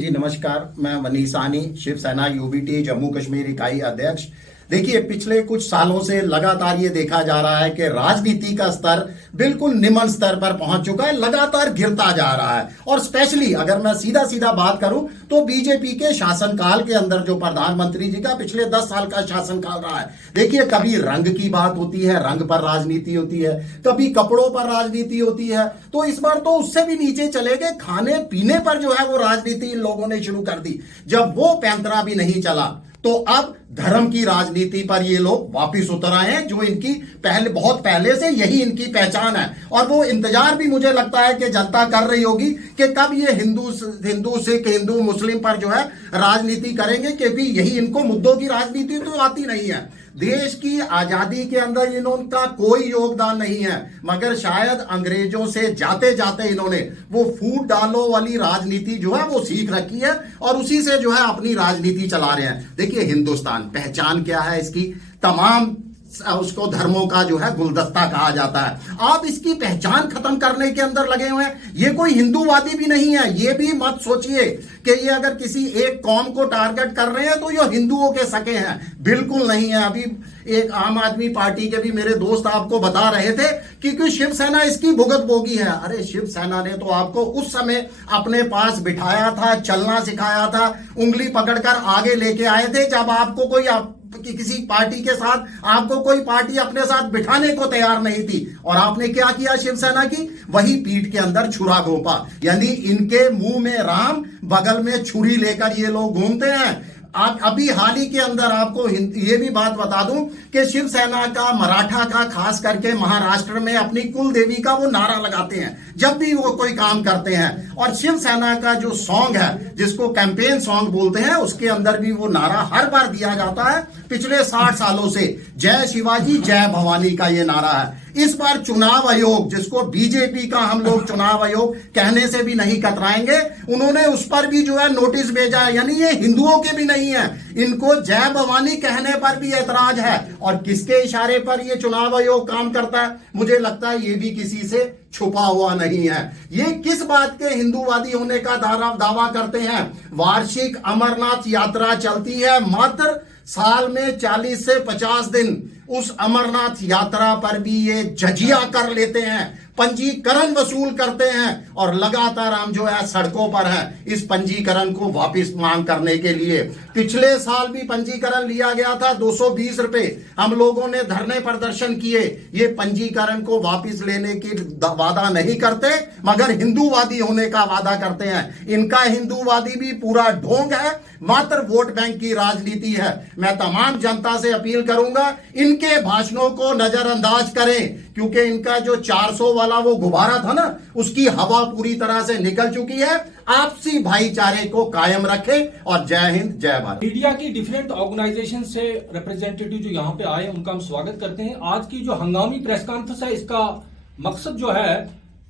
जी नमस्कार, मैं मनीष साहनी, शिवसेना यूबीटी जम्मू कश्मीर इकाई अध्यक्ष। देखिए, पिछले कुछ सालों से लगातार ये देखा जा रहा है कि राजनीति का स्तर बिल्कुल निम्न स्तर पर पहुंच चुका है, लगातार गिरता जा रहा है। और स्पेशली अगर मैं सीधा सीधा बात करूं तो बीजेपी के शासनकाल के अंदर जो प्रधानमंत्री जी का पिछले 10 साल का शासनकाल रहा है, देखिए कभी रंग की बात होती है, रंग पर राजनीति होती है, कभी कपड़ों पर राजनीति होती है, तो इस बार तो उससे भी नीचे चले गए, खाने पीने पर जो है वो राजनीति इन लोगों ने शुरू कर दी। जब वो पैंतरा भी नहीं चला तो अब धर्म की राजनीति पर ये लोग वापिस उतर आए हैं, जो इनकी बहुत पहले से यही इनकी पहचान है। और वो इंतजार भी मुझे लगता है कि जनता कर रही होगी कि कब ये हिंदू सिख, हिंदू मुस्लिम पर जो है राजनीति करेंगे, क्योंकि यही इनको मुद्दों की राजनीति तो आती नहीं है। देश की आजादी के अंदर इनका कोई योगदान नहीं है, मगर शायद अंग्रेजों से जाते जाते इन्होंने वो फूट डालो वाली राजनीति जो है वो सीख रखी है और उसी से जो है अपनी राजनीति चला रहे हैं। देखिए, हिंदुस्तान पहचान क्या है इसकी, तमाम उसको धर्मों का जो है गुलदस्ता कहा जाता है। आप इसकी पहचान खत्म करने के अंदर लगे हुए हैं। ये कोई हिंदूवादी भी नहीं है, ये भी मत सोचिए कि ये अगर किसी एक कौम को टारगेट कर रहे हैं तो ये हिंदुओं के सके हैं, बिल्कुल नहीं है। अभी एक आम आदमी पार्टी के भी मेरे दोस्त आपको बता रहे थे कि शिवसेना इसकी भुगत भोगी है। अरे शिवसेना ने तो आपको उस समय अपने पास बिठाया था, चलना सिखाया था, उंगली पकड़कर आगे लेके आए थे जब आपको कोई कि किसी पार्टी के साथ आपको कोई पार्टी अपने साथ बिठाने को तैयार नहीं थी। और आपने क्या किया शिवसेना की, वही पीठ के अंदर छुरा घोंपा। यानी इनके मुंह में राम, बगल में छुरी लेकर ये लोग घूमते हैं। आप अभी हाल ही के अंदर आपको ये भी बात बता दूं कि शिवसेना का, मराठा का, खास करके महाराष्ट्र में अपनी कुल देवी का वो नारा लगाते हैं जब भी वो कोई काम करते हैं। और शिवसेना का जो सॉन्ग है, जिसको कैंपेन सॉन्ग बोलते हैं, उसके अंदर भी वो नारा हर बार दिया जाता है पिछले 60 सालों से, जय शिवाजी जय भवानी का ये नारा है। इस बार चुनाव आयोग, जिसको बीजेपी का हम लोग चुनाव आयोग कहने से भी नहीं कतराएंगे, उन्होंने उस पर भी जो है नोटिस भेजा है। यानी ये हिंदुओं के भी नहीं है, इनको जय भवानी कहने पर भी ऐतराज है। और किसके इशारे पर ये चुनाव आयोग काम करता है, मुझे लगता है ये भी किसी से छुपा हुआ नहीं है। ये किस बात के हिंदूवादी होने का दावा करते हैं। वार्षिक अमरनाथ यात्रा चलती है, मात्र साल में 40 से 50 दिन उस अमरनाथ यात्रा पर भी ये जजिया कर लेते हैं, पंजीकरण वसूल करते हैं और लगातार हम जो है सड़कों पर हैं इस पंजीकरण को वापस मांग करने के लिए। पिछले साल भी पंजीकरण लिया गया था 220 रुपए, हम लोगों ने धरने प्रदर्शन किए। ये पंजीकरण को वापस लेने की वादा नहीं करते, मगर हिंदूवादी होने का वादा करते हैं। इनका हिंदूवादी भी पूरा ढोंग है, मात्र वोट बैंक की राजनीति है। मैं तमाम जनता से अपील करूंगा, इनके भाषणों को नजरअंदाज करें, क्योंकि इनका जो 400 वाला वो गुब्बारा था ना, उसकी हवा पूरी तरह से निकल चुकी है। आपसी भाईचारे को कायम रखें और जय हिंद जय भारत। मीडिया की डिफरेंट ऑर्गेनाइजेशन से रिप्रेजेंटेटिव जो यहाँ पे आए उनका हम स्वागत करते हैं। आज की जो हंगामी प्रेस कॉन्फ्रेंस है, इसका मकसद जो है,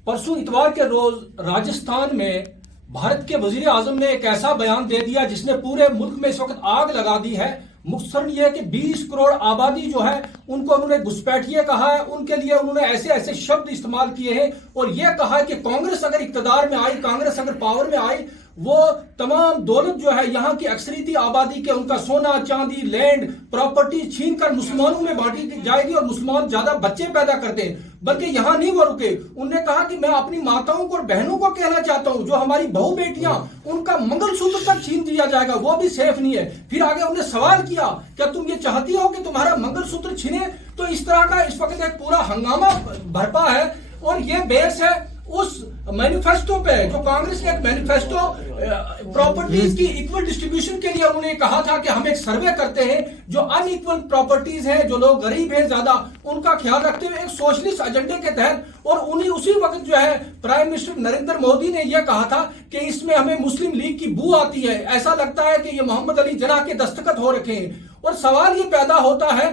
परसों इतवार के रोज राजस्थान में भारत के वजीर आजम ने एक ऐसा बयान दे दिया जिसने पूरे मुल्क में इस वक्त आग लगा दी है। मुख्तसरन यह है कि 20 करोड़ आबादी जो है उनको उन्होंने घुसपैठिए कहा है, उनके लिए उन्होंने ऐसे ऐसे शब्द इस्तेमाल किए हैं और यह कहा है कि कांग्रेस अगर इक्तदार में आई, कांग्रेस अगर पावर में आई, वो तमाम दौलत जो है यहाँ की अक्सरियती आबादी के, उनका सोना चांदी, लैंड, प्रॉपर्टी छीन कर मुसलमानों में बांटी जाएगी और मुसलमान ज्यादा बच्चे पैदा करते हैं। बल्कि यहाँ नहीं वो रुके, उन्होंने कहा कि मैं अपनी माताओं को और बहनों को कहना चाहता हूँ, जो हमारी बहू बेटियां, उनका मंगलसूत्र तक छीन दिया जाएगा, वो भी सेफ नहीं है। फिर आगे उन्हें सवाल किया, क्या तुम ये चाहती हो कि तुम्हारा मंगलसूत्र छीने? तो इस तरह का इस वक्त एक पूरा हंगामा भरपा है और ये बेस है उस मैनिफेस्टो पे, जो कांग्रेस ने एक मैनिफेस्टो प्रॉपर्टीज की इक्वल डिस्ट्रीब्यूशन के लिए उन्होंने कहा था कि हम एक सर्वे करते हैं, जो अनइक्वल प्रॉपर्टीज हैं, जो लोग गरीब हैं ज्यादा, उनका ख्याल रखते हुए एक सोशलिस्ट एजेंडे के तहत। और उसी वक्त जो है प्राइम मिनिस्टर नरेंद्र मोदी ने यह कहा था कि इसमें हमें मुस्लिम लीग की बू आती है, ऐसा लगता है कि ये मोहम्मद अली जिन्ना के दस्तखत हो रखे हैं। और सवाल ये पैदा होता है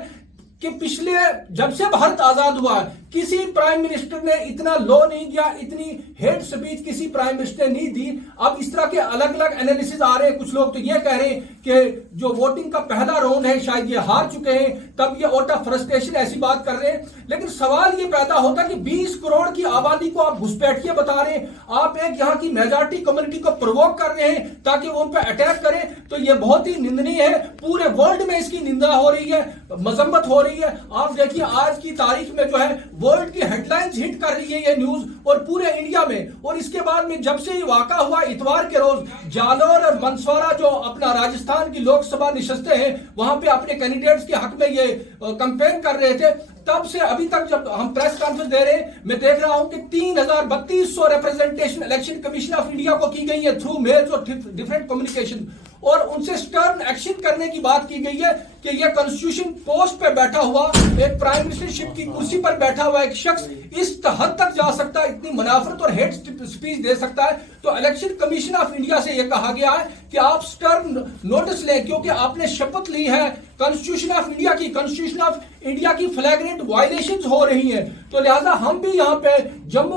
कि पिछले, जब से भारत आजाद हुआ है, किसी प्राइम मिनिस्टर ने इतना लो नहीं किया, इतनी हेट स्पीच किसी प्राइम मिनिस्टर ने नहीं दी। अब इस तरह के अलग अलग एनालिसिस आ रहे हैं। कुछ लोग तो ये कह रहे हैं कि जो वोटिंग का पहला राउंड है शायद ये हार चुके हैं, तब ये आउट ऑफ फ्रस्ट्रेशन ऐसी बात कर रहे हैं। लेकिन सवाल ये पैदा होता है कि 20 करोड़ की आबादी को आप घुसपैठिए बता रहे हैं, आप एक यहाँ की मेजॉरिटी कम्युनिटी को प्रोवोक कर रहे हैं ताकि वो उन पर अटैक करें, तो ये बहुत ही निंदनीय है। पूरे वर्ल्ड में इसकी निंदा हो रही है, मजम्मत हो रही है। आप देखिए आज की तारीख में जो है वर्ल्ड की हेडलाइंस हिट कर रही है ये न्यूज, और पूरे इंडिया में। और इसके बाद में जब से ये वाका हुआ इतवार के रोज जालोर और मंसवारा जो अपना राजस्थान की लोकसभा निशस्तें हैं वहां पे अपने कैंडिडेट्स के हक में ये कैंपेन कर रहे थे, तब से अभी तक जब हम प्रेस कॉन्फ्रेंस दे रहे हैं मैं देख रहा हूं कि 3200 representation election commission of India को की गई है थ्रू मेल्स और डिफरेंट कम्युनिकेशन, और उनसे स्टर्न एक्शन करने की बात की गई है कि यह कॉन्स्टिट्यूशन पोस्ट पे बैठा हुआ एक प्राइम मिनिस्टरशिप की कुर्सी पर बैठा हुआ एक शख्स इस हद तक जा सकता है, इतनी मुनाफरत और हेट स्पीच दे सकता है। तो इलेक्शन कमीशन ऑफ इंडिया से यह कहा गया है कि आप स्टर्न नोटिस लें, क्योंकि आपने शपथ ली है कॉन्स्टिट्यूशन ऑफ इंडिया की, कॉन्स्टिट्यूशन ऑफ इंडिया की फ्लैग्रेंट वायलेशंस हो रही हैं। तो लिहाजा हम भी यहाँ पे जम्मू